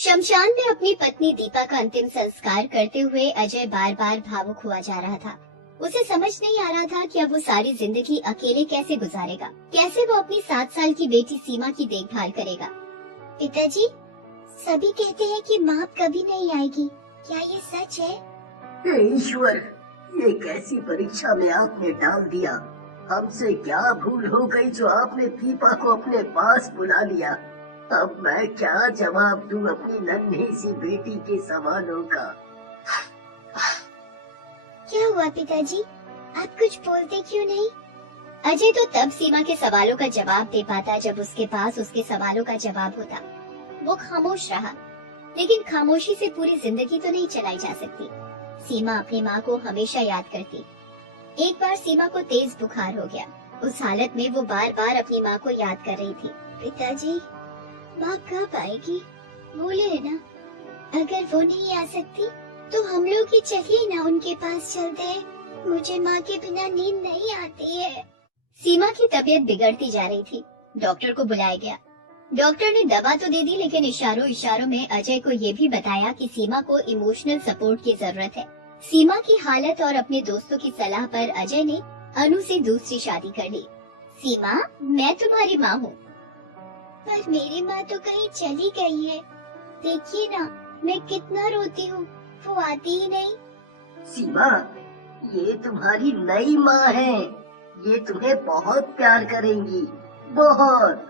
शमशान में अपनी पत्नी दीपा का अंतिम संस्कार करते हुए अजय बार बार भावुक हुआ जा रहा था। उसे समझ नहीं आ रहा था कि अब वो सारी जिंदगी अकेले कैसे गुजारेगा, कैसे वो अपनी 7 साल की बेटी सीमा की देखभाल करेगा। पिताजी, सभी कहते हैं कि माँ कभी नहीं आएगी, क्या ये सच है? हे ईश्वर, ये कैसी परीक्षा में आपने डाल दिया। हमसे क्या भूल हो गई जो आपने दीपा को अपने पास बुला लिया। अब मैं क्या जवाब दूं अपनी नन्ही सी बेटी के सवालों का। क्या हुआ पिताजी, आप कुछ बोलते क्यों नहीं? अजय तो तब सीमा के सवालों का जवाब दे पाता जब उसके पास उसके सवालों का जवाब होता। वो खामोश रहा, लेकिन खामोशी से पूरी जिंदगी तो नहीं चलाई जा सकती। सीमा अपनी माँ को हमेशा याद करती। एक बार सीमा को तेज बुखार हो गया। उस हालत में वो बार बार अपनी माँ को याद कर रही थी। पिताजी, माँ कब आएगी? बोले है ना, अगर वो नहीं आ सकती तो हम लोग ही चलिए ना उनके पास चलते हैं। मुझे माँ के बिना नींद नहीं आती है। सीमा की तबीयत बिगड़ती जा रही थी। डॉक्टर को बुलाया गया। डॉक्टर ने दवा तो दे दी, लेकिन इशारों इशारों में अजय को ये भी बताया कि सीमा को इमोशनल सपोर्ट की जरूरत है। सीमा की हालत और अपने दोस्तों की सलाह पर अजय ने अनु से दूसरी शादी कर ली। सीमा, मैं तुम्हारी माँ हूँ। पर मेरी माँ तो कहीं चली गई है। देखिए ना, मैं कितना रोती हूँ, वो आती ही नहीं। सीमा, ये तुम्हारी नई माँ है। ये तुम्हें बहुत प्यार करेंगी, बहुत।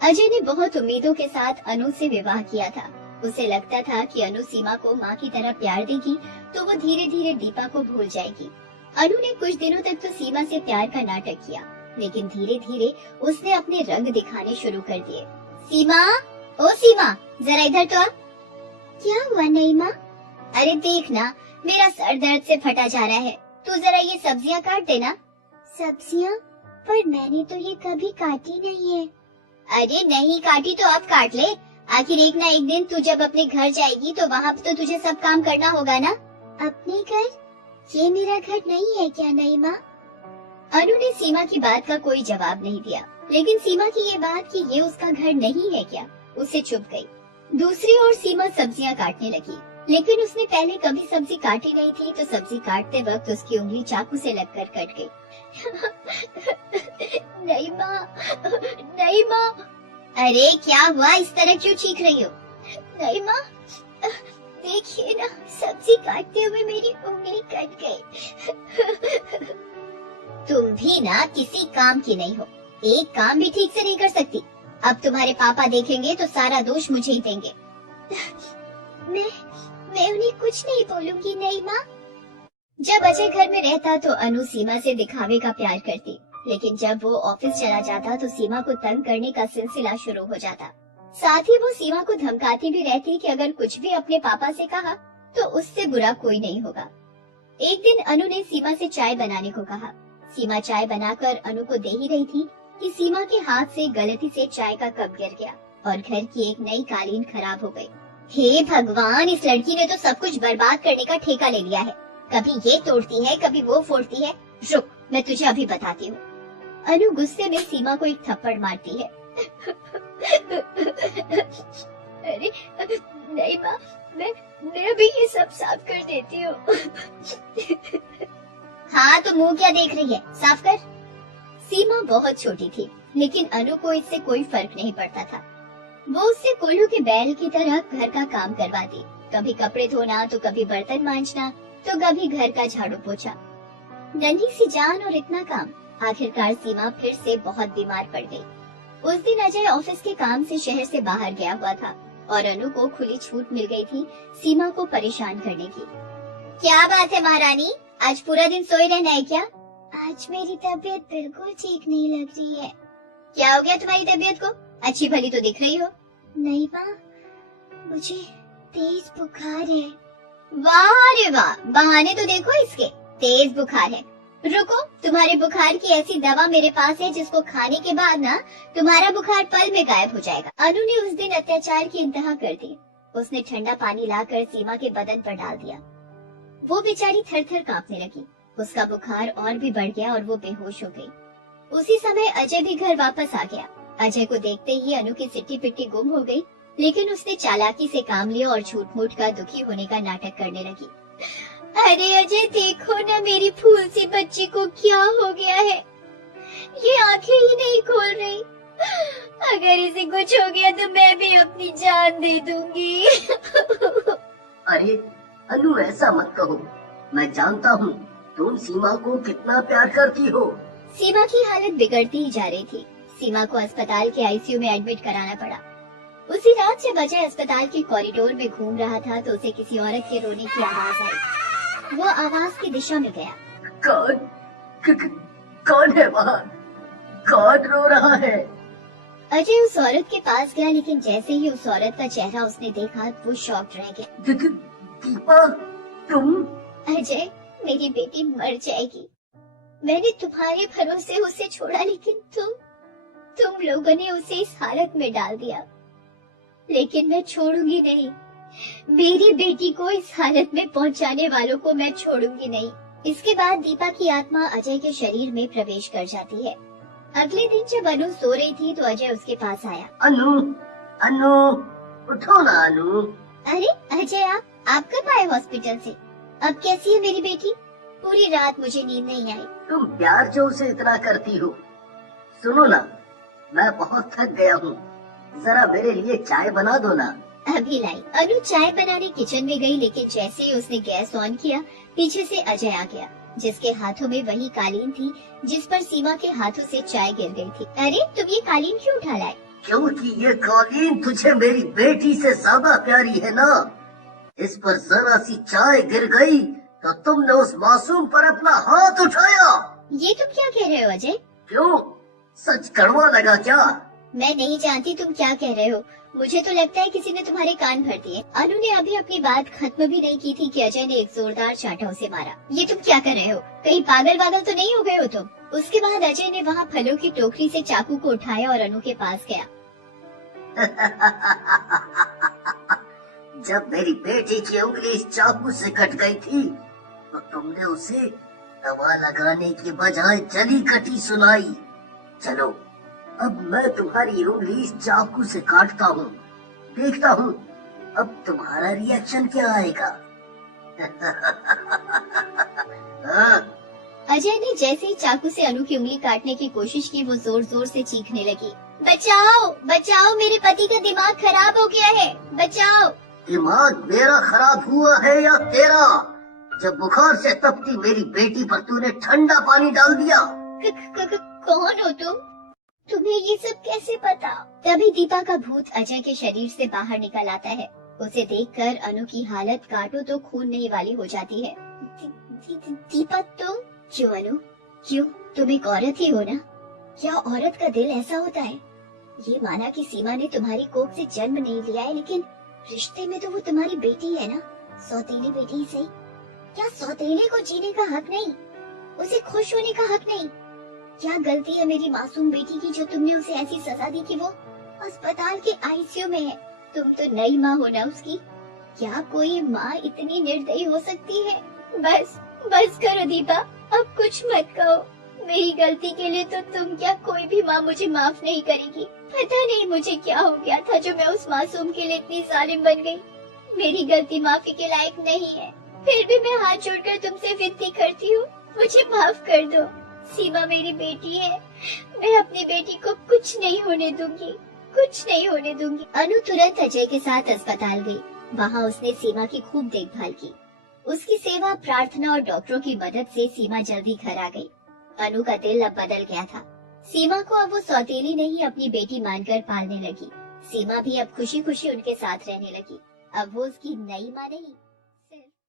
अजय ने बहुत उम्मीदों के साथ अनु से विवाह किया था। उसे लगता था कि अनु सीमा को माँ की तरह प्यार देगी तो वो धीरे धीरे दीपा को भूल जाएगी। अनु ने कुछ दिनों तक तो सीमा से प्यार का नाटक किया, लेकिन धीरे धीरे उसने अपने रंग दिखाने शुरू कर दिए। सीमा, ओ सीमा, जरा इधर तो आ। क्या हुआ नई माँ? अरे देख ना, मेरा सर दर्द से फटा जा रहा है। तू जरा ये सब्जियाँ काट देना। सब्जियाँ? पर मैंने तो ये कभी काटी नहीं है। अरे नहीं काटी तो अब काट ले। आखिर एक ना एक दिन तू जब अपने घर जाएगी तो वहाँ तो तुझे सब काम करना होगा ना। अपने घर? ये मेरा घर नहीं है क्या नई माँ? अनु ने सीमा की बात का कोई जवाब नहीं दिया, लेकिन सीमा की ये बात कि ये उसका घर नहीं है क्या, उसे चुभ गई। दूसरी ओर सीमा सब्जियां काटने लगी, लेकिन उसने पहले कभी सब्जी काटी नहीं थी, तो सब्जी काटते वक्त उसकी उंगली चाकू से लगकर कट गई। नहीं माँ, नहीं माँ। अरे क्या हुआ, इस तरह क्यों चीख रही हो? नहीं माँ, देखिए ना, सब्जी काटते हुए मेरी उंगली कट गई। तुम भी ना किसी काम की नहीं हो, एक काम भी ठीक से नहीं कर सकती। अब तुम्हारे पापा देखेंगे तो सारा दोष मुझे ही देंगे। मैं उन्हें कुछ नहीं बोलूंगी नहीं माँ। जब अजय घर में रहता तो अनु सीमा से दिखावे का प्यार करती, लेकिन जब वो ऑफिस चला जाता तो सीमा को तंग करने का सिलसिला शुरू हो जाता। साथ ही वो सीमा को धमकाती भी रहती कि अगर कुछ भी अपने पापा से कहा तो उससे बुरा कोई नहीं होगा। एक दिन अनु ने सीमा से चाय बनाने को कहा। सीमा चाय बनाकर अनु को दे ही रही थी कि सीमा के हाथ से गलती से चाय का कप गिर गया और घर की एक नई कालीन खराब हो गई। हे भगवान, इस लड़की ने तो सब कुछ बर्बाद करने का ठेका ले लिया है। कभी ये तोड़ती है, कभी वो फोड़ती है। रुक, मैं तुझे अभी बताती हूँ। अनु गुस्से में सीमा को एक थप्पड़ मारती है। अरे नहीं माँ, मैं अभी ये सब साफ कर देती हूँ। हाँ तो मुंह क्या देख रही है, साफ कर। सीमा बहुत छोटी थी, लेकिन अनु को इससे कोई फर्क नहीं पड़ता था। वो उससे कोल्हू के बैल की तरह घर का काम करवाती, कभी कपड़े धोना तो कभी बर्तन मांजना तो कभी घर का झाड़ू पोछा। नन्ही सी जान और इतना काम। आखिरकार सीमा फिर से बहुत बीमार पड़ गई। उस दिन अजय ऑफिस के काम से शहर से बाहर गया हुआ था और अनु को खुली छूट मिल गई थी सीमा को परेशान करने की। क्या बात है महारानी, आज पूरा दिन सोए रहना है क्या? आज मेरी तबीयत बिल्कुल ठीक नहीं लग रही है। क्या हो गया तुम्हारी तबीयत को? अच्छी भली तो दिख रही हो। नहीं माँ, मुझे तेज बुखार है। वाह रे वाह, बहाने तो देखो इसके, तेज बुखार है। रुको, तुम्हारे बुखार की ऐसी दवा मेरे पास है जिसको खाने के बाद ना तुम्हारा बुखार पल में गायब हो जाएगा। अनु ने उस दिन अत्याचार की इंतहा कर दी। उसने ठंडा पानी लाकर सीमा के बदन पर डाल दिया। वो बेचारी थर थर कांपने लगी। उसका बुखार और भी बढ़ गया और वो बेहोश हो गई। उसी समय अजय भी घर वापस आ गया। अजय को देखते ही अनु की सिट्टी पिट्टी गुम हो गई लेकिन उसने चालाकी से काम लिया और झूठ मूठ का दुखी होने का नाटक करने लगी। अरे अजय, देखो ना मेरी फूल सी बच्ची को क्या हो गया है, ये आंखें ही नहीं खोल रही। अगर इसे कुछ हो गया तो मैं भी अपनी जान दे दूंगी। अरे अनु, ऐसा मत कहो। मैं जानता हूँ तुम सीमा को कितना प्यार करती हो। सीमा की हालत बिगड़ती ही जा रही थी। सीमा को अस्पताल के आईसीयू में एडमिट कराना पड़ा। उसी रात जब अजय अस्पताल के कॉरिडोर में घूम रहा था तो उसे किसी औरत के रोने की आवाज आई। वो आवाज की दिशा में गया। कौन कौन है वहाँ? कौन रो रहा है? अजय उस औरत के पास गया, लेकिन जैसे ही उस औरत का चेहरा उसने देखा वो शॉक्ड रह गया। दीपा, तुम? अजय, मेरी बेटी मर जाएगी। मैंने तुम्हारे भरोसे उसे छोड़ा, लेकिन तुम लोगों ने उसे इस हालत में डाल दिया। लेकिन मैं छोड़ूंगी नहीं। मेरी बेटी को इस हालत में पहुंचाने वालों को मैं छोड़ूंगी नहीं। इसके बाद दीपा की आत्मा अजय के शरीर में प्रवेश कर जाती है। अगले दिन जब अनु सो रही थी तो अजय उसके पास आया। अनु, अनु, उठो ना अनु। अरे अजय, आप कब आए हॉस्पिटल से? अब कैसी है मेरी बेटी? पूरी रात मुझे नींद नहीं आई। तुम प्यार जो उसे इतना करती हो। सुनो ना, मैं बहुत थक गया हूँ, जरा मेरे लिए चाय बना दो ना। अभी लाई। अनु चाय बनाने किचन में गई, लेकिन जैसे ही उसने गैस ऑन किया पीछे से अजय आ गया, जिसके हाथों में वही कालीन थी जिस पर सीमा के हाथों से चाय गिर गई थी। अरे तुम ये कालीन क्यों उठा लाए? क्योंकि ये कालीन तुझे मेरी बेटी से ज्यादा प्यारी है ना। इस पर जरा सी चाय गिर गई तो तुमने उस मासूम पर अपना हाथ उठाया। ये तुम क्या कह रहे हो अजय? क्यों, सच कड़वा लगा क्या? मैं नहीं जानती तुम क्या कह रहे हो। मुझे तो लगता है किसी ने तुम्हारे कान भर दिए। अनु ने अभी अपनी बात खत्म भी नहीं की थी कि अजय ने एक जोरदार चांटा उसे मारा। ये तुम क्या कर रहे हो? कहीं पागल तो नहीं हो गए हो तुम? उसके बाद अजय ने वहाँ फलों की टोकरी से चाकू को उठाया और अनु के पास गया। जब मेरी बेटी की उंगली इस चाकू से कट गई थी तो तुमने उसे दवा लगाने के बजाय जली कटी सुनाई। चलो, अब मैं तुम्हारी उंगली इस चाकू से काटता हूँ, देखता हूँ अब तुम्हारा रिएक्शन क्या आएगा। हाँ? अजय ने जैसे ही चाकू से अनु की उंगली काटने की कोशिश की वो जोर जोर से चीखने लगी। बचाओ बचाओ, मेरे पति का दिमाग खराब हो गया है, बचाओ। दिमाग मेरा खराब हुआ है या तेरा? जब बुखार से तपती मेरी बेटी पर तूने ठंडा पानी डाल दिया। कौन हो तुम? तुम्हें ये सब कैसे पता? तभी दीपा का भूत अजय के शरीर से बाहर निकल आता है। उसे देखकर अनु की हालत काटो तो खून नहीं वाली हो जाती है। दीपा तुम? क्यों अनु, क्यों? तुम एक औरत ही हो ना? क्या औरत का दिल ऐसा होता है? ये माना कि सीमा ने तुम्हारी कोख से जन्म नहीं लिया है, लेकिन रिश्ते में तो वो तुम्हारी बेटी है ना, सौतेली बेटी ही सही। क्या सौतेले को जीने का हक नहीं? उसे खुश होने का हक नहीं? क्या गलती है मेरी मासूम बेटी की जो तुमने उसे ऐसी सजा दी कि वो अस्पताल के आईसीयू में है? तुम तो नई माँ हो ना उसकी। क्या कोई माँ इतनी निर्दयी हो सकती है? बस करो दीपा, अब कुछ मत कहो। मेरी गलती के लिए तो तुम क्या कोई भी माँ मुझे माफ नहीं करेगी। पता नहीं मुझे क्या हो गया था जो मैं उस मासूम के लिए इतनी जालिम बन गई। मेरी गलती माफी के लायक नहीं है, फिर भी मैं हाथ जोड़कर तुमसे विनती करती हूँ, मुझे माफ कर दो। सीमा मेरी बेटी है, मैं अपनी बेटी को कुछ नहीं होने दूंगी, कुछ नहीं होने दूंगी। अनु तुरंत अजय के साथ अस्पताल गई। वहाँ उसने सीमा की खूब देखभाल की। उसकी सेवा, प्रार्थना और डॉक्टरों की मदद से सीमा जल्दी घर आ गई। अनु का दिल अब बदल गया था। सीमा को अब वो सौतेली नहीं अपनी बेटी मानकर पालने लगी। सीमा भी अब खुशी खुशी उनके साथ रहने लगी। अब वो उसकी नई माँ नहीं